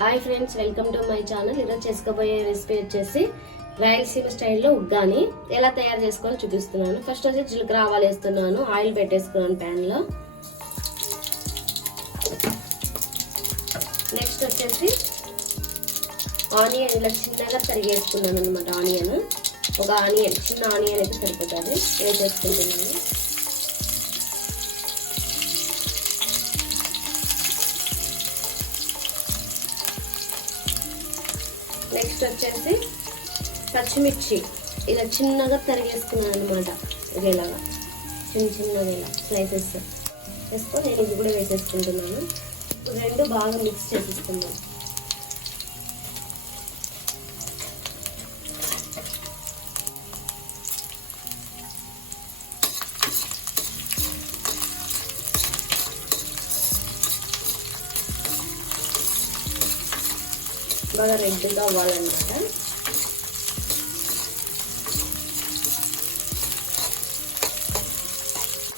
Hi friends, welcome to my channel. ఈరోజు చేసుకోబోయే recipe వచ్చేసి రాయలసీమ స్టైల్లో ఉగ్గాని ఎలా తయారు చేసుకోవాలో చూపిస్తున్నాను. ఫస్ట్ వచ్చి జీలకర్ర ఆవాలు వేస్తున్నాను. ఆయిల్ పెట్టేసుకున్నాను ప్యాన్లో. నెక్స్ట్ వచ్చేసి ఆనియన్ ఇలా చిన్నగా తరిగేసుకున్నాను అనమాట. ఒక ఆనియన్ చిన్న ఆనియన్ అయితే సరిపోతుంది, వేసేసుకుంటున్నాను. నెక్స్ట్ వచ్చేసి పచ్చిమిర్చి ఇలా చిన్నగా తరిగేసుకున్నాను అనమాట. ఇలాగా చిన్నగా ఇలా స్లైసెస్ వేసుకొని నేను ఇది కూడా వేసేసుకుంటున్నాను. రెండు బాగా మిక్స్ చేసేసుకున్నాను. బాగా రెడ్గా అవ్వాలన్నమాట.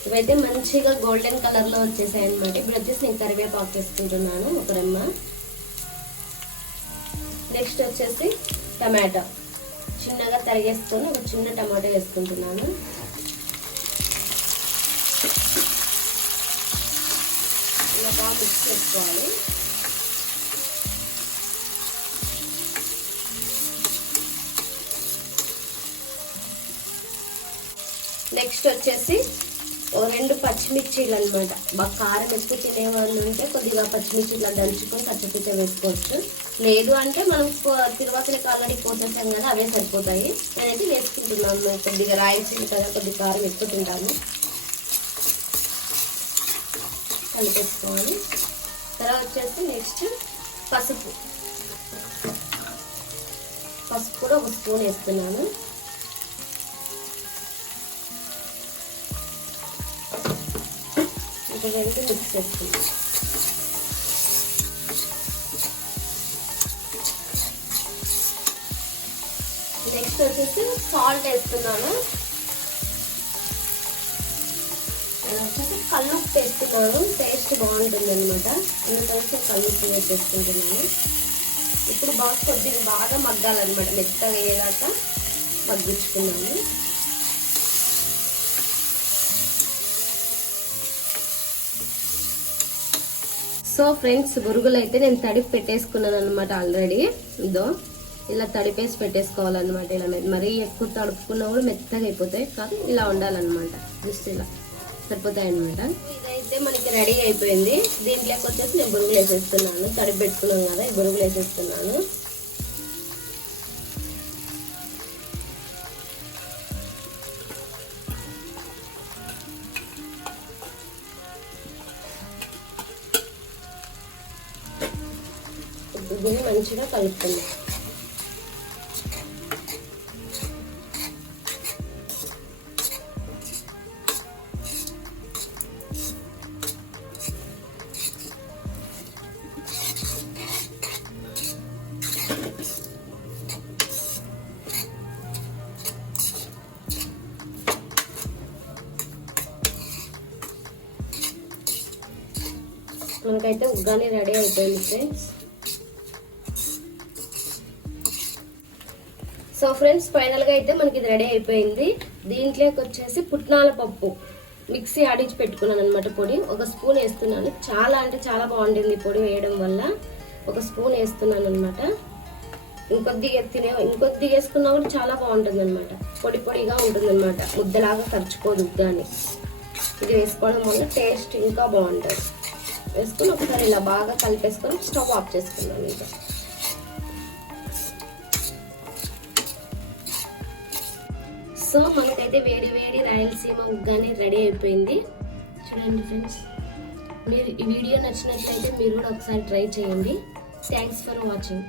ఇవైతే మంచిగా గోల్డెన్ కలర్ లో వచ్చేసాయి అనమాట. ఇప్పుడు వచ్చేసి నేను కరివేపాకు వేసుకుంటున్నాను, ఒక రెమ్మ. నెక్స్ట్ వచ్చేసి టమాటా చిన్నగా తరిగేసుకొని ఒక చిన్న టమాటా వేసుకుంటున్నాను. ఇలా బాగా మిక్స్ చేసుకోవాలి. నెక్స్ట్ వచ్చేసి రెండు పచ్చిమిర్చీలు అనమాట. బాగా కారం ఎక్కువ తినేవాళ్ళు ఉంటే కొద్దిగా పచ్చిమిర్చి ఇట్లా దంచుకొని పచ్చిమిర్చి వేసుకోవచ్చు. లేదు అంటే మనం తిరువాతలకి ఆల్రెడీ పోసేసాం కదా, అవే సరిపోతాయి. నేనైతే వేసుకుంటున్నాను. కొద్దిగా రాయలసీమ కదా, కొద్దిగా కారం ఎక్కువ తింటాను. కలిపేసుకోవాలి. తర్వాత వచ్చేసి నెక్స్ట్ పసుపు కూడా ఒక స్పూన్ వేస్తున్నాను. రెండు మిక్స్ చేసుకుంటాం. నెక్స్ట్ వచ్చేసి సాల్ట్ వేస్తున్నాను. వచ్చేసి కల్లుప్పు వేస్తున్నాను. టేస్ట్ బాగుంటుంది అనమాట, అందుకోసం కల్లుప్పు వేసేసుకుంటున్నాను. ఇప్పుడు బాగా మగ్గాలన్నమాట. మెత్తగా అయ్యేదాకా మగ్గించుకున్నాను. సో ఫ్రెండ్స్, బొరుగులు అయితే నేను తడిపి పెట్టేసుకున్నాను అనమాట ఆల్రెడీ. ఇదో ఇలా తడిపేసి పెట్టేసుకోవాలన్నమాట. ఇలా మరీ ఎక్కువ తడుపుకున్నా కూడా మెత్తగా అయిపోతాయి, కానీ ఇలా ఉండాలన్నమాట. జస్ట్ ఇలా సరిపోతాయి అనమాట. ఇదైతే మనకి రెడీ అయిపోయింది. దీంట్లోకి వచ్చేసి నేను బొరుగులు వేసేస్తున్నాను. తడిపి పెట్టుకున్నాను కదా, ఈ బొరుగులు వేసేస్తున్నాను. దీన్ని మంచిగా కలుపుకుందాం. మనకైతే ఉగ్గాని రెడీ అయిపోయింది ఫ్రెండ్స్. సో ఫ్రెండ్స్, ఫైనల్గా అయితే మనకి ఇది రెడీ అయిపోయింది. దీంట్లోకి వచ్చేసి పుట్నాల పప్పు మిక్సీ ఆడించి పెట్టుకున్నాను అనమాట. పొడి ఒక స్పూన్ వేస్తున్నాను. చాలా అంటే చాలా బాగుంటుంది పొడి వేయడం వల్ల. ఒక స్పూన్ వేస్తున్నాను అనమాట. ఇంకొద్దిగా వేసుకున్నా కూడా చాలా బాగుంటుంది అనమాట. పొడి పొడిగా ఉంటుంది అనమాట, ముద్దలాగా ఖర్చుకోదు ఉగ్గాని. ఇది వేసుకోవడం వల్ల టేస్ట్ ఇంకా బాగుంటుంది. వేసుకుని ఒకసారి ఇలా బాగా కలిపేసుకొని స్టవ్ ఆఫ్ చేసుకున్నాను. ఇంకా సో మనకైతే వేడి వేడి రాయలసీమ ఉగ్గాని రెడీ అయిపోయింది. చూడండి ఫ్రెండ్స్, మీరు ఈ వీడియో నచ్చినట్లయితే మీరు కూడా ఒకసారి ట్రై చేయండి. Thanks for watching.